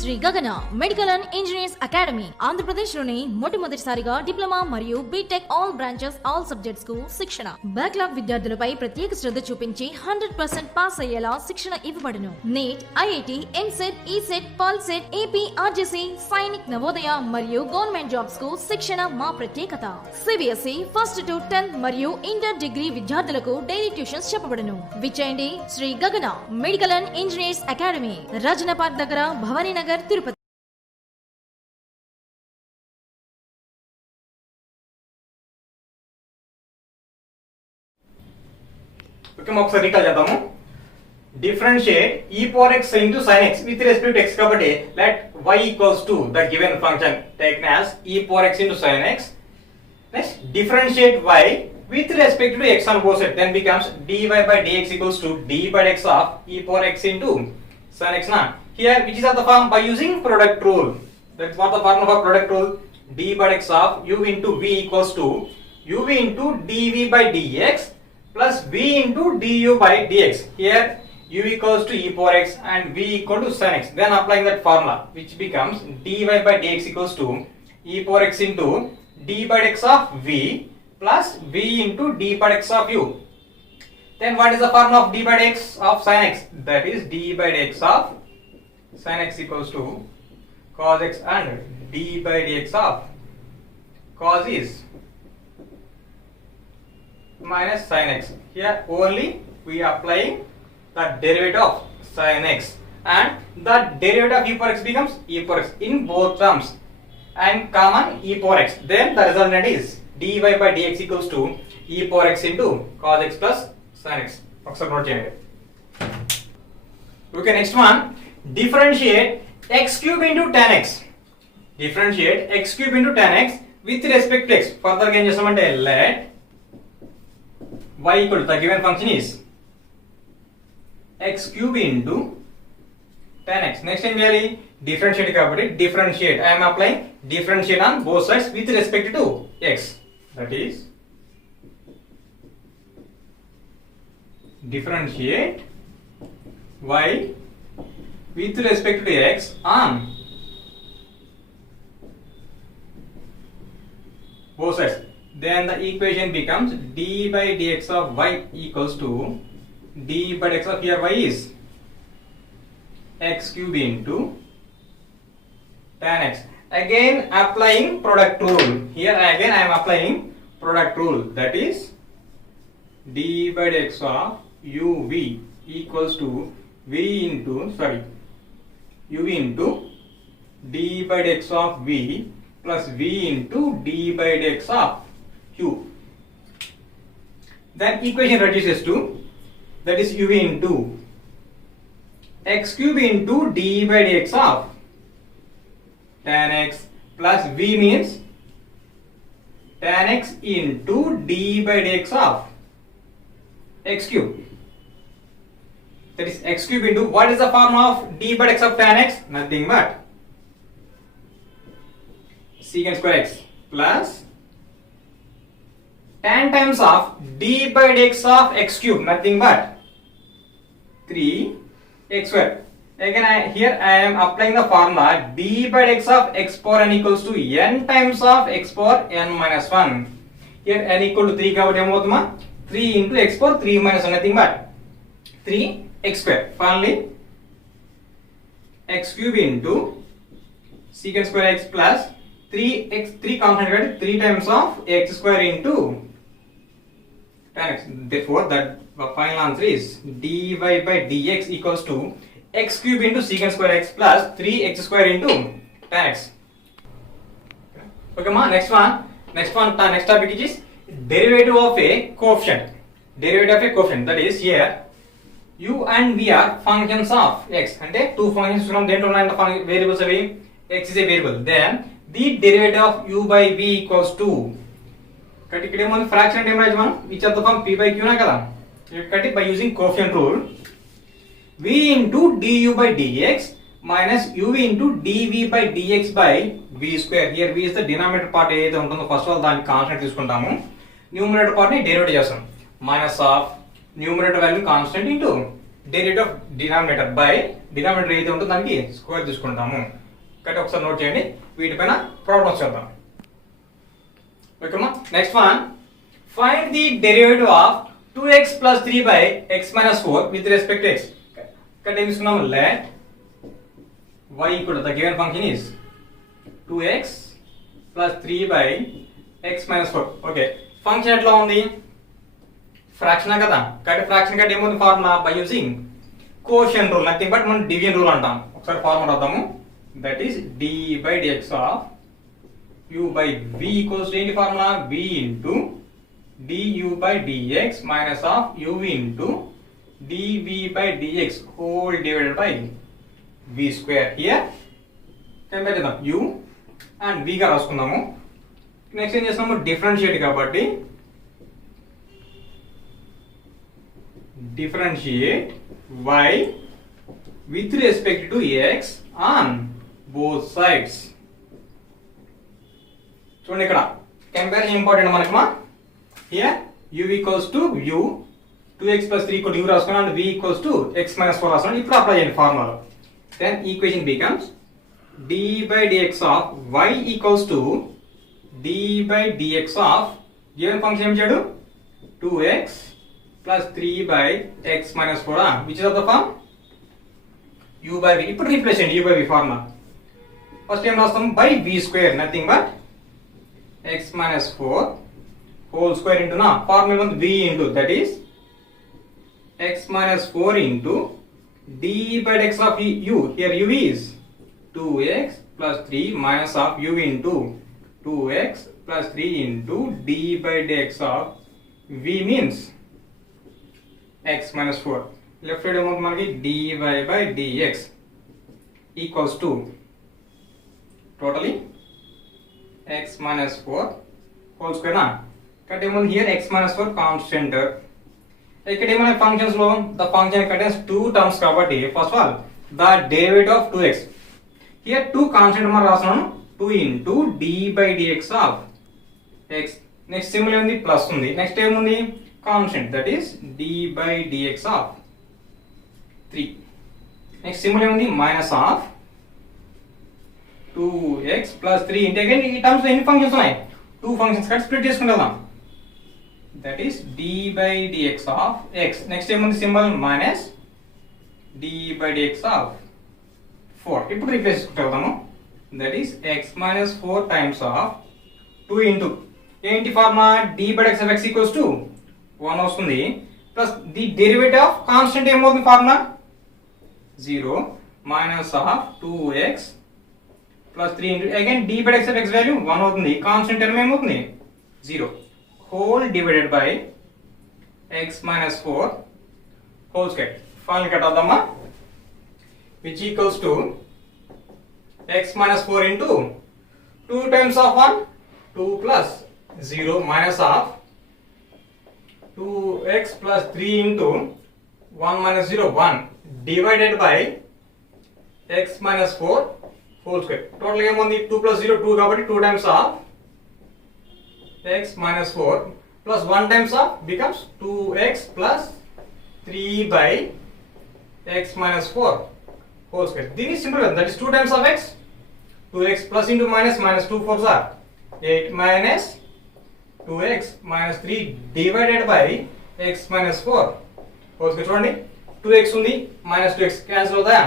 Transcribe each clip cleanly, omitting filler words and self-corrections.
శ్రీ Gagana medical and engineers academy Andhra Pradesh లోని మొట్టమొదటిసారిగా diploma మరియు BTech all branches all subjects కు శిక్షణ. బ్యాక్లాగ్ విద్యార్థులపై ప్రత్యేక శ్రద్ధ చూపించి 100% పాస్ అయ్యేలా శిక్షణ ఇవ్వబడును. NEET, IIT, EAMCET, ECET, POLYCET, AP, RJC, Sainik, Navodaya మరియు గవర్నమెంట్ జాబ్స్ కు శిక్షణ మా ప్రత్యేకత. సిబిఎస్ఈ ఫస్ట్ టు 10th మరియు ఇంటర్ డిగ్రీ విద్యార్థులకు డైలీ ట్యూషన్స్ చెప్పబడును. విచ్చేయండి Shri Gagana medical and engineers academy, Rajana park దగ్గర, భవానీ నగర్, తిరుపతి. ఓకే, ఒకసారి రీకాల్ చేద్దాము. Differentiate e power x into sin x with respect to x కాబట్టి let y equals to the given function taken as e power x into sin x. Next, differentiate y with respect to x on both sides, then becomes dy by dx equals to d by x of e power x into sin x. Now here which is of the form by using product rule. That's what the formula for product rule. D by x of u into v equals to uv into dv by dx plus v into du by dx. Here u equals to e power x and v equal to sin x. Then applying that formula which becomes dy by dx equals to e power x into d by dx of v plus v into d by dx of u. Then what is the formula of d by dx of sin x? That is d by dx of sin x equals to cos x and d by dx of cos is minus sin x. Here only we are applying the derivative of sin x and the derivative of e power x becomes e power x in both terms and common e power x. Then the resultant is dy by dx equals to e power x into cos x plus sin x. ఒకసారి note చేయండి. Okay, next one. Differentiate x cube into tan x. Differentiate x cube into tan x with respect to x. Further గా ఏం చేస్తామంటే let y equal to the given function is x cube into tan x. Next ఏం చేయాలి? Differentiate కాబట్టి differentiate. I am applying differentiate on both sides with respect to x. That is differentiate y with respect to x on both sides. Then the equation becomes d by dx of y equals to d by dx of here y is x cube into tan x. Again applying product rule. Here again I am applying product rule. That is d by dx of uv equals to v into uv into d by dx of v plus v into d by dx of u. Then equation reduces to that is uv into x cube into d by dx of tan x plus v means tan x into d by dx of x cube. That is x cube into what is the formula of d by dx of tan x? Nothing but secant square x plus tan times of d by dx of x cube, nothing but 3x square. Again here I am applying the formula d by dx of x power n equals to n times of x power n minus 1. Here n equal to 3 కాబట్టి ఏమవుతుందా? 3 into x power 3 minus 1, nothing but 3x square. Finally x cube into secant square x plus 3 constant 3 times of x square into tan x. Therefore that the final answer is dy by dx equals to x cube into secant square x plus 3x square into tan x. Okay ma, next topic is derivative of a coefficient. Derivative of a coefficient, that is here u and v are functions of x. అంటే two functions from దేంట్లో ఉన్న variables అవి x is a variable. Then the derivative of u by v equals to ఇక్కడ ఏమో ఫ్రాక్షన్ అంటే ఏమైనా మనం which of the form p by q నా కదా. ఇక్కడ by using coefficient rule v into du by dx minus uv into dv by dx by v square. Here v is the denominator part ఏదైతే ఉంటుందో first of all దాన్ని కాన్స్టెంట్ తీసుకుంటాము. Numerator part ని డెరివేట్ చేస్తాం. minus of numerator value constant into derivative of denominator by denominator ఏదైతే ఉంటుందో దానికి స్క్వేర్ తీసుకుంటాము. కాబట్టి ఒకసారి నోట్ చేయండి, వీటిపైన ప్రాబ్లమ్స్ చేద్దాం. ఓకేమా. Next one, find the derivative of 2x plus 3 by x minus 4 with respect to x. ఇక్కడ ఏం తీసుకున్నాము, let y equal to the given function is 2x plus 3 by x minus 4. Okay, function ఎట్లా ఉంది, fraction కదా. కాబట్టి fraction కంటే ఏముంది formula, by using quotient rule, nothing but మనం డివిజన్ రూల్ అంటాం. ఒకసారి ఫార్ములా రాద్దాము. That is d by dx of u by v equals to ఏంటి formula, v into du by dx minus of u into dv by dx whole divided by v square. Here compare చేద్దాం, u and v గా రాసుకుందాము. నెక్స్ట్ ఏం చేస్తాము, డిఫరెన్షియేట్ కాబట్టి differentiate y with respect to x on both sides. చూడండి ఇక్కడ comparison important మనకు. Here u equals to u, 2x plus 3 equal to u రాసుకున్నాం, and v equals to x minus 4 రాసుకున్నాం. ఇప్పుడు అప్లై చేయండి formula. Then equation becomes d by dx of y equals to d by dx of given function ఏం చేయడు, 2x plus 3 by x minus 4, which is of the form u by v. ఇప్పుడు రీప్లేస్ చేయండి u by v formula. First ఏం రాస్తాం, by v square, nothing but x minus 4 whole square into na formula v into, that is x minus 4 into d by dx of u. Here u is 2x plus 3 minus of u into 2x plus 3 into d by dx of v means x minus 4. Left side amount manaki dy by dx equals to totally x minus 4 whole square na. Cut here x minus 4 constant. ఇక్కడ ఏమైనా ఫంక్షన్స్ లో the function contains two terms కాబట్టి first of all the derivative of 2x. Here 2 constant మనం రాస్తున్నాను, 2 into d by dx of x. Next symbol ఉంది, plus ఉంది. Next ఏముంది, constant, that is d by dx of 3. Next symbol ఏముంది, minus of 2x plus 3 into, again ఈ terms లో ఎన్ని ఫంక్షన్స్ ఉన్నాయి, 2 ఫంక్షన్స్ కాబట్టి స్ప్లిట్ చేసుకుంటాం. That is d by dx of x. Next ఏముంది symbol, minus d by dx of 4. ఇప్పుడు రీప్లేస్ చేసుకుంటాము. That is x minus 4 times of 2 into ఏంటి formula, d by dx of x equals to 1 వస్తుంది, plus the derivative of constant ఏమవుతుంది formula, 0 minus of 2x plus 3 into, again d by dx of x value 1 అవుతుంది, constant term ఏమవుతుంది 0, whole divided by x minus 4 whole square. Final cut అవుతామా, which equals to x minus 4 into 2 times of 1, 2 plus 0 minus of 2x plus 3 into 1 minus 0, 1 divided by x minus 4 whole square. Total ఏముంది, 2 plus 0 2 కాబట్టి 2 times of x minus 4 plus 1 times of becomes 2x plus 3 by x minus 4 whole square. This is simple, that is 2 times of x, 2x plus into minus, minus 2 4s are 8 minus 2x minus 3 divided by x minus 4 whole square. చూడండి 2x ఉంది, minus 2x cancel అవుతాయా,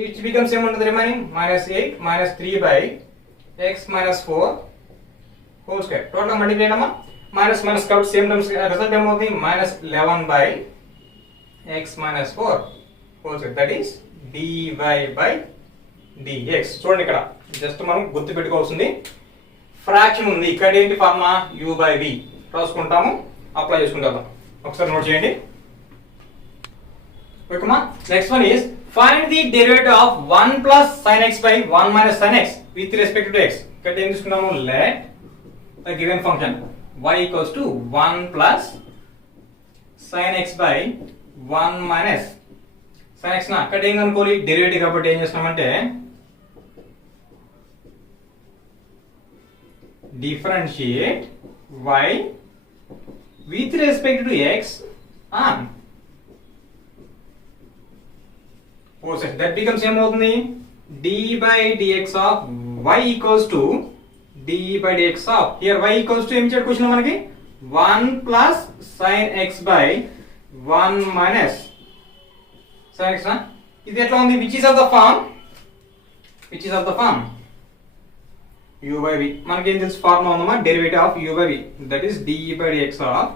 which becomes ఏముంటుంది remaining, minus 8 minus 3 by x minus 4 whole square. Total multiply చేయడమా, minus minus కాబట్టి same terms, result ఏమవుతుంది, minus 11 by x minus 4 whole square. That is dy by dx. చూడండి ఇక్కడ జస్ట్ మనం గుర్తు పెట్టుకోవాల్సింది, ఫ్రాక్షన్ ఉంది, ఇక్కడ ఏంటి ఫార్ములా, u by v రాసుకుంటాము, అప్లై చేసుకుంటాం. ఒకసారి నోట్ చేయండి. ఓకేమా. Next one is find the derivative of 1 plus sin x by 1 minus sin x with respect to x. ఇక్కడ ఏం తీసుకున్నాము, let the given function y equals to 1 plus sin x by 1 minus sin x. నా అక్కడ ఏం కనుకోవాలి, డెరివేటివ్ కాబట్టి ఏం చేస్తున్నామంటే differentiate y with respect to x on process. That becomes ఏమవుతుంది d by dx of y equals to d by dx of here y equals to ఏమి ఇచ్చాడు క్వశ్చన్ లో మనకి 1 plus sin x by 1 minus sin x నా ఇది ఎట్లా ఉంది which is of the form u by v మనకి ఏం తెలుసు ఫార్ములా ఉందమ్మా derivative of u by v that is d by dx of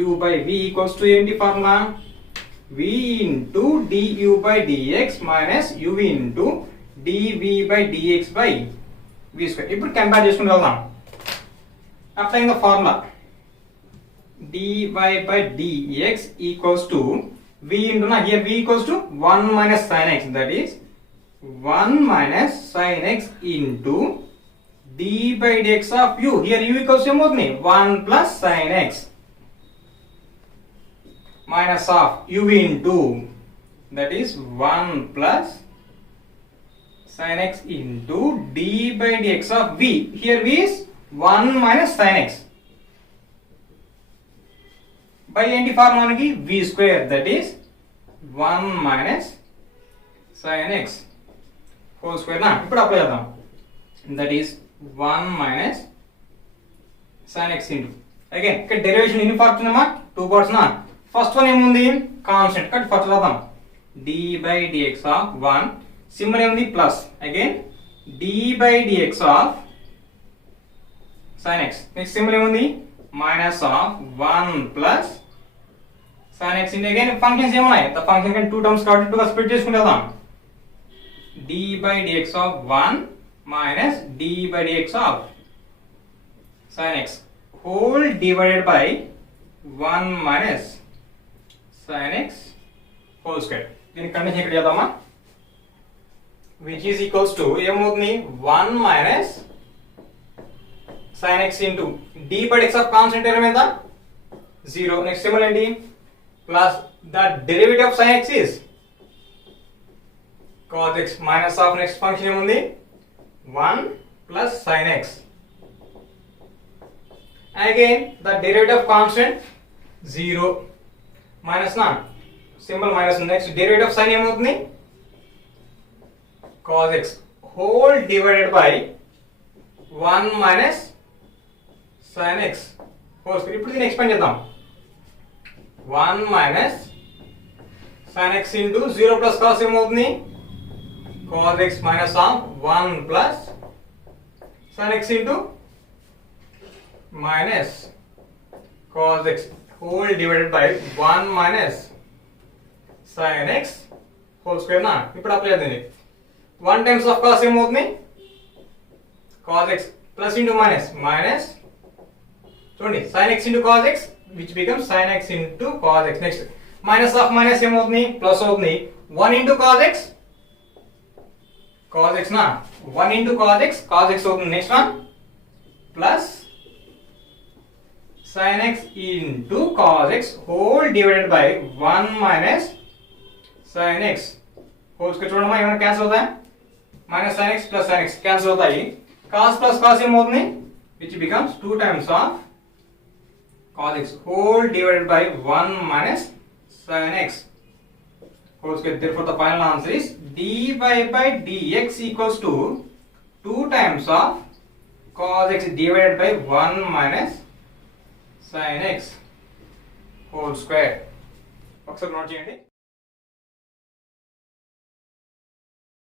u by v equals to ఏంటి formula v into du by dx minus uv into dv by dx by v square. ఇప్పుడు కంపేర్ చేసుకుంటూ వెళ్దాం. Applying the formula dy by dx equals to v into na here v equals to 1 minus sin x, that is 1 minus sin x into d by dx of u. Here u equals to 1 plus sin x minus of uv into that is 1 plus sin x into d by dx of v. Here v is 1 minus sin x by ఏంటి ఫార్ములా మనకి v square, that is 1 minus sin x whole square నా ఇప్పుడు అప్లై చేద్దాం. that is 1 minus sin x into again ఇక్కడ derivation ఎన్ని parts ఉన్నామా 2 parts నా first one ఏముంది కాన్స్టెంట్ కట్ ఫస్ట్ రాద్దాం d by dx of 1 symbol ఏముంది plus again d by dx of sin x next symbol ఏముంది minus of 1 plus sin x into again functions ఏమున్నాయి the function can 2 terms కాబట్టి 2 గా స్ప్లిట్ చేసుకుందాం d by dx of 1 minus d by dx of sin x whole divided by 1 minus sin x whole square. దీని కండిషన్ ఇక్కడ చేద్దామా which is equals to ఏమవుతుంది 1 minus sin x into d by dx of constant term ఎంత 0 next symbol ఏంటి plus the derivative of sin x is cos x minus of next function ఏముంది 1 plus sin x again the derivative of constant 0 minus నా symbol minus next derivative of sin ఏమవుతుంది cos x whole divided by 1 minus sin x whole square. ఇప్పుడు దీన్ని ఎక్స్పాండ్ చేద్దాం 1 minus sin x into 0 plus cos ఏమవుతుంది cos x minus of 1 plus sin x into minus cos x whole divided by 1 minus sin x whole square నా ఇప్పుడు అప్లై చేద్దాం 1 times of cos ఏమవుతుంది cos x plus into minus చూడండి sin x into cos x which becomes sin x into cos x. next minus of minus ఏమవుతుంది ప్లస్ అవుతుంది 1 into cos x నా 1 into cos x అవుతుంది next one plus sin x into cos x whole divided by 1 minus sin x whole square. చూడమ్మా ఏమైనా క్యాన్సిల్ అవుతాయి minus sin x plus sin x cancel అవుతాయి cos plus cos ఏమవుతుంది which becomes 2 times of cos x whole divided by 1 minus sin x whole square. Therefore the final answer is dy by dx equals to 2 times of cos x divided by 1 minus sin x whole square. ఒకసారి note చేయండి.